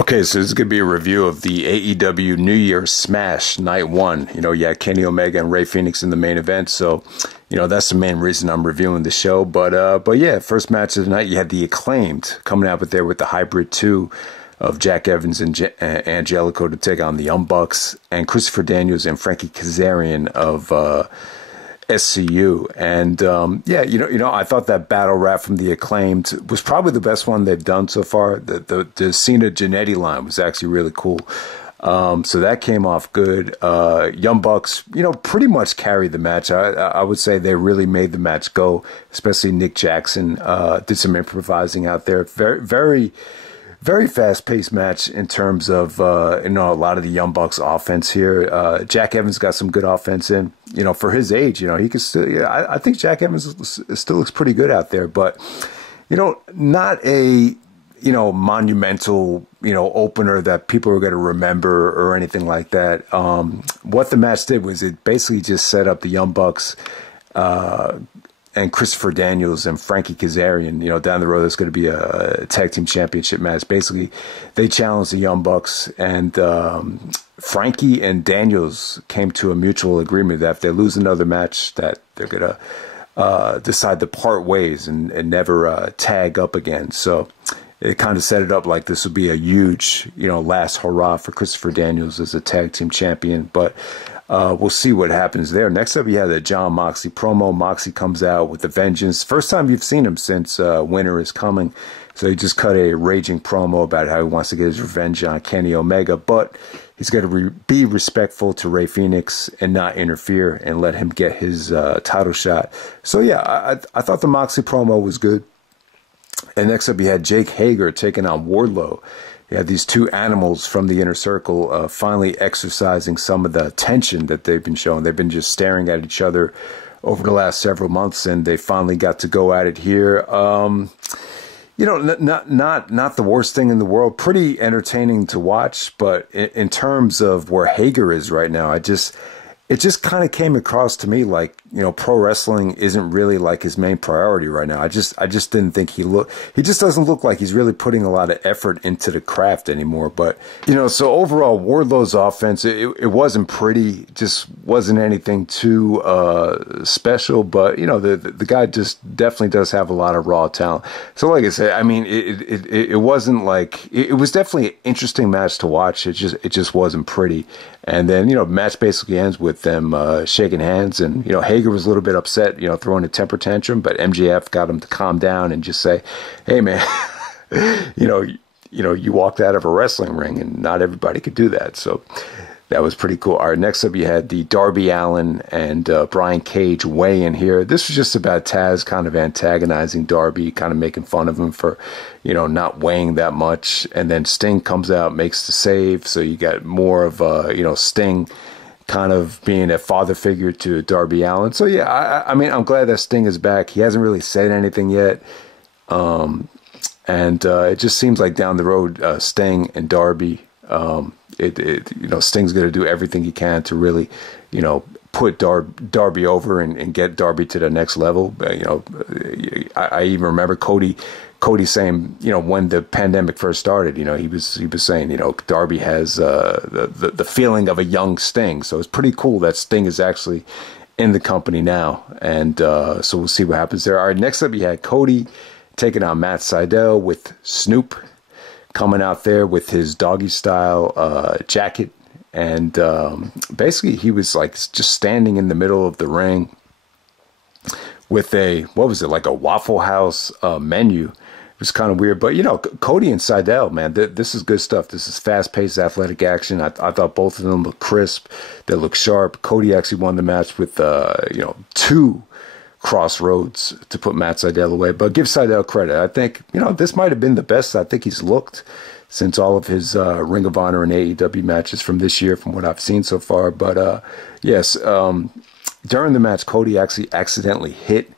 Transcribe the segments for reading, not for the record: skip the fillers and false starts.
Okay, so this is going to be a review of the AEW New Year Smash Night 1. You had Kenny Omega and Rey Fenix in the main event, so, that's the main reason I'm reviewing the show. But yeah, first match of the night, you had the Acclaimed coming out with the Hybrid 2 of Jack Evans and Angelico to take on the Young Bucks, and Christopher Daniels and Frankie Kazarian of SCU. And yeah, I thought that battle rap from the Acclaimed was probably the best one they've done so far. The Cena Jannetty line was actually really cool. So that came off good. Young Bucks, pretty much carried the match. I would say they really made the match go, especially Nick Jackson did some improvising out there. Very, very, very fast-paced match in terms of, a lot of the Young Bucks offense here. Jack Evans got some good offense in. For his age, he could still, I think Jack Evans still looks pretty good out there. But, not a, monumental, opener that people are going to remember or anything like that. What the match did was it basically just set up the Young Bucks, and Christopher Daniels and Frankie Kazarian, down the road, there's going to be a tag team championship match. Basically, they challenged the Young Bucks, and Frankie and Daniels came to a mutual agreement that if they lose another match, that they're going to decide to part ways and never tag up again. So it kind of set it up like this would be a huge, last hurrah for Christopher Daniels as a tag team champion. But we'll see what happens there. Next up, you have the John Moxie promo. Moxie comes out with a vengeance. First time you've seen him since Winter is Coming. So he just cut a raging promo about how he wants to get his revenge on Kenny Omega. But he's got to be respectful to Rey Fenix and not interfere and let him get his title shot. So yeah, I thought the Moxie promo was good. And next up, you had Jake Hager taking on Wardlow. You had these two animals from the Inner Circle finally exercising some of the tension that they've been showing. They've been just staring at each other over the last several months, and they finally got to go at it here. Not the worst thing in the world. Pretty entertaining to watch, but in terms of where Hager is right now, it just kind of came across to me like, pro wrestling isn't really like his main priority right now. I just didn't think he just doesn't look like he's really putting a lot of effort into the craft anymore. But, so overall, Wardlow's offense, it wasn't pretty, just wasn't anything too special. But, the guy just definitely does have a lot of raw talent. So like I said, I mean, it wasn't like, it was definitely an interesting match to watch. It just wasn't pretty. And then, match basically ends with them shaking hands, and, Hager was a little bit upset, throwing a temper tantrum, but MJF got him to calm down and just say, hey, man, you walked out of a wrestling ring, and not everybody could do that. So that was pretty cool. All right, next up, you had the Darby Allin and Brian Cage weigh in here. This was just about Taz kind of antagonizing Darby, kind of making fun of him for, not weighing that much. And then Sting comes out, makes the save. So you got more of, Sting kind of being a father figure to Darby Allin. So yeah, I mean, I'm glad that Sting is back. He hasn't really said anything yet. And it just seems like down the road, Sting and Darby, Sting's going to do everything he can to really, put Darby over and get Darby to the next level. I even remember Cody saying, when the pandemic first started, he was saying, Darby has the feeling of a young Sting. So it's pretty cool that Sting is actually in the company now. And so we'll see what happens there. All right, next up, you had Cody taking on Matt Sydal with Snoop coming out there with his doggy style jacket. And basically he was like just standing in the middle of the ring with like a Waffle House menu. It was kind of weird, but Cody and Sydal, man, this is good stuff. This is fast-paced athletic action. I thought both of them looked crisp. They look sharp. Cody actually won the match with, 2 crossroads to put Matt Sydal away, but give Sydal credit. I think, this might have been the best I think he's looked since all of his Ring of Honor and AEW matches from this year, from what I've seen so far. But yes, during the match, Cody actually accidentally hit,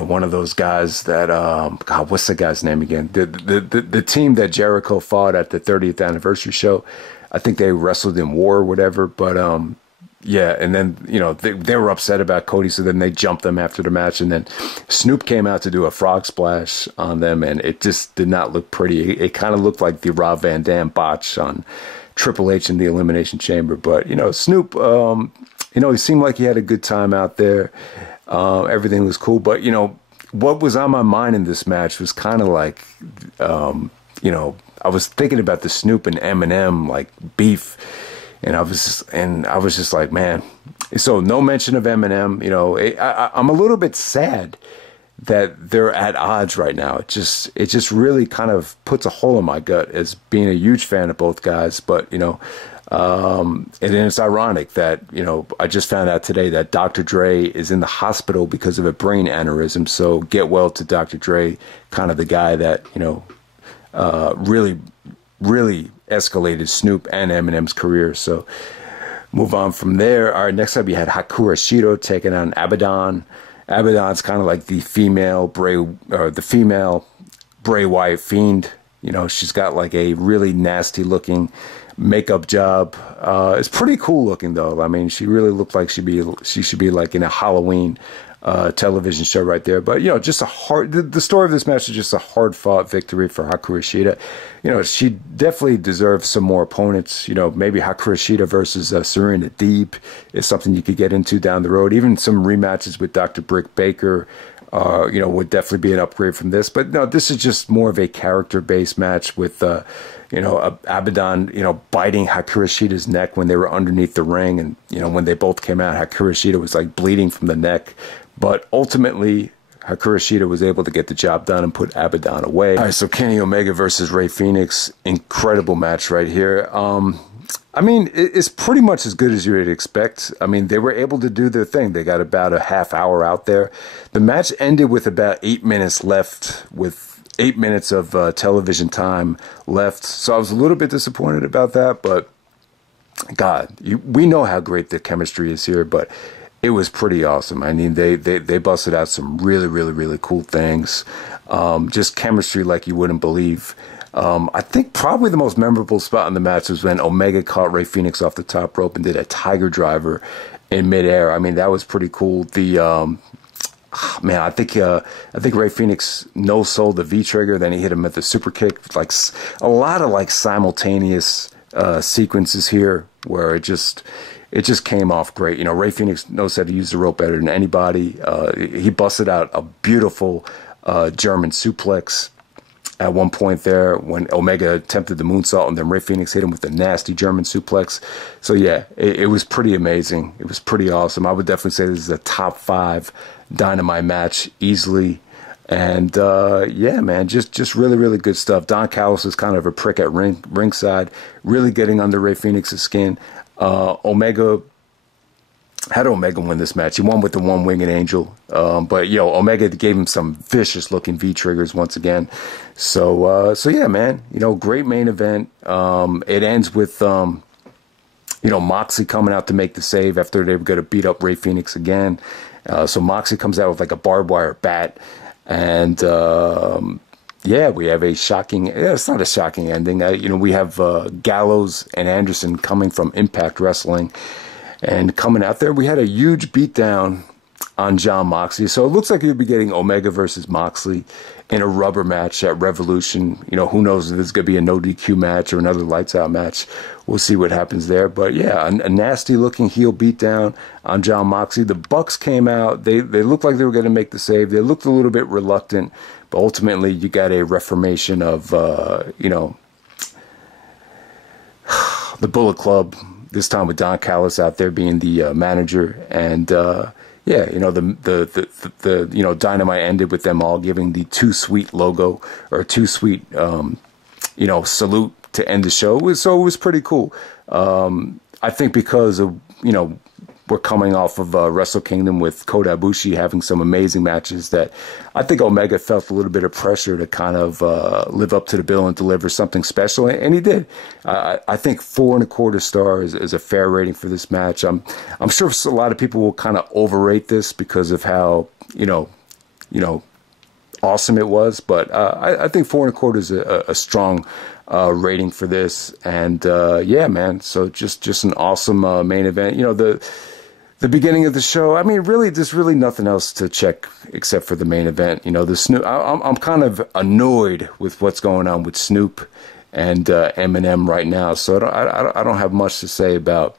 one of those guys that, God, what's the guy's name again? The team that Jericho fought at the 30th anniversary show. I think they wrestled in War or whatever, but yeah, and then, you know, they were upset about Cody, so then they jumped them after the match, and then Snoop came out to do a frog splash on them, and it just did not look pretty. It kind of looked like the Rob Van Dam botch on Triple H in the Elimination Chamber. But, you know, Snoop, you know, he seemed like he had a good time out there. Everything was cool. But, you know, what was on my mind in this match was kind of like, you know, I was thinking about the Snoop and Eminem, like, beef. And I was just like, man. So no mention of Eminem. You know, I'm a little bit sad that they're at odds right now. It just really kind of puts a hole in my gut as being a huge fan of both guys. But, you know, and then it's ironic that, you know, I just found out today that Dr. Dre is in the hospital because of a brain aneurysm. So get well to Dr. Dre, kind of the guy that, you know, really escalated Snoop and Eminem's career. So move on from there. All right, next up you had Hikaru Shida taking on Abaddon. Abaddon's kind of like the female Bray Wyatt fiend. You know, she's got like a really nasty looking makeup job. It's pretty cool looking though. I mean, she really looked like she should be like in a Halloween television show right there. But, you know, just the story of this match is just a hard-fought victory for Hikaru Shida. You know, she definitely deserves some more opponents. You know, maybe Hikaru Shida versus Serena Deeb is something you could get into down the road. Even some rematches with Dr. Britt Baker, you know, would definitely be an upgrade from this. But, no, this is just more of a character-based match with, you know, Abaddon, you know, biting Hikaru Shida's neck when they were underneath the ring. And, you know, when they both came out, Hikaru Shida was, like, bleeding from the neck. But ultimately, Hikaru Shida was able to get the job done and put Abaddon away. All right, so Kenny Omega versus Rey Fenix. Incredible match right here. I mean, it's pretty much as good as you would expect. I mean, they were able to do their thing. They got about a half hour out there. The match ended with about 8 minutes left, with 8 minutes of television time left. So I was a little bit disappointed about that. But, God, we know how great the chemistry is here, but it was pretty awesome. I mean, they busted out some really cool things. Just chemistry like you wouldn't believe. I think probably the most memorable spot in the match was when Omega caught Rey Fenix off the top rope and did a Tiger Driver in midair. I mean, that was pretty cool. Man, I think Rey Fenix no-sold the V-trigger, then he hit him with the super kick. Like a lot of like simultaneous sequences here where it just came off great. You know, Rey Fenix knows how to use the rope better than anybody. He busted out a beautiful German suplex at one point there when Omega attempted the moonsault, and then Rey Fenix hit him with a nasty German suplex. So yeah, it was pretty amazing. It was pretty awesome. I would definitely say this is a top 5 Dynamite match easily. And yeah, man, just really good stuff. Don Callis is kind of a prick at ringside, really getting under Rey Fenix's skin. Omega, how did Omega win this match? He won with the one-winged angel. But, yo, Omega gave him some vicious-looking V-triggers once again. So yeah, man, you know, great main event. It ends with, you know, Moxie coming out to make the save after they were going to beat up Rey Fenix again. So Moxie comes out with, like, a barbed wire bat. And, yeah, we have a shocking, it's not a shocking ending. You know, we have Gallows and Anderson coming from Impact Wrestling. And coming out there, we had a huge beatdown on Jon Moxley. So it looks like you'll be getting Omega versus Moxley in a rubber match at Revolution. You know, who knows if this is going to be a no DQ match or another lights out match. We'll see what happens there. But yeah, a nasty looking heel beatdown on Jon Moxley. The Bucks came out. They looked like they were going to make the save. They looked a little bit reluctant. But ultimately, you got a reformation of, you know, the Bullet Club. This time with Don Callis out there being the manager, and yeah, you know, the you know, Dynamite ended with them all giving the Too Sweet logo, or Too Sweet you know, salute to end the show. So it was pretty cool. I think because of, you know, we're coming off of Wrestle Kingdom with Kota Ibushi having some amazing matches, that I think Omega felt a little bit of pressure to kind of live up to the bill and deliver something special, and he did. I think 4.25 stars is a fair rating for this match. I'm sure a lot of people will kind of overrate this because of how, you know, awesome it was, but I think 4.25 is a strong rating for this. And yeah, man, so just an awesome main event. You know, the beginning of the show, I mean, really, there's really nothing else to check except for the main event. You know, the Snoop, I'm kind of annoyed with what's going on with Snoop and Eminem right now, so I don't have much to say about.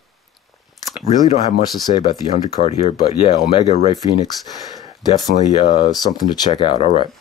Really don't have much to say about the undercard here, but yeah, Omega, Ray Phoenix, definitely something to check out. All right.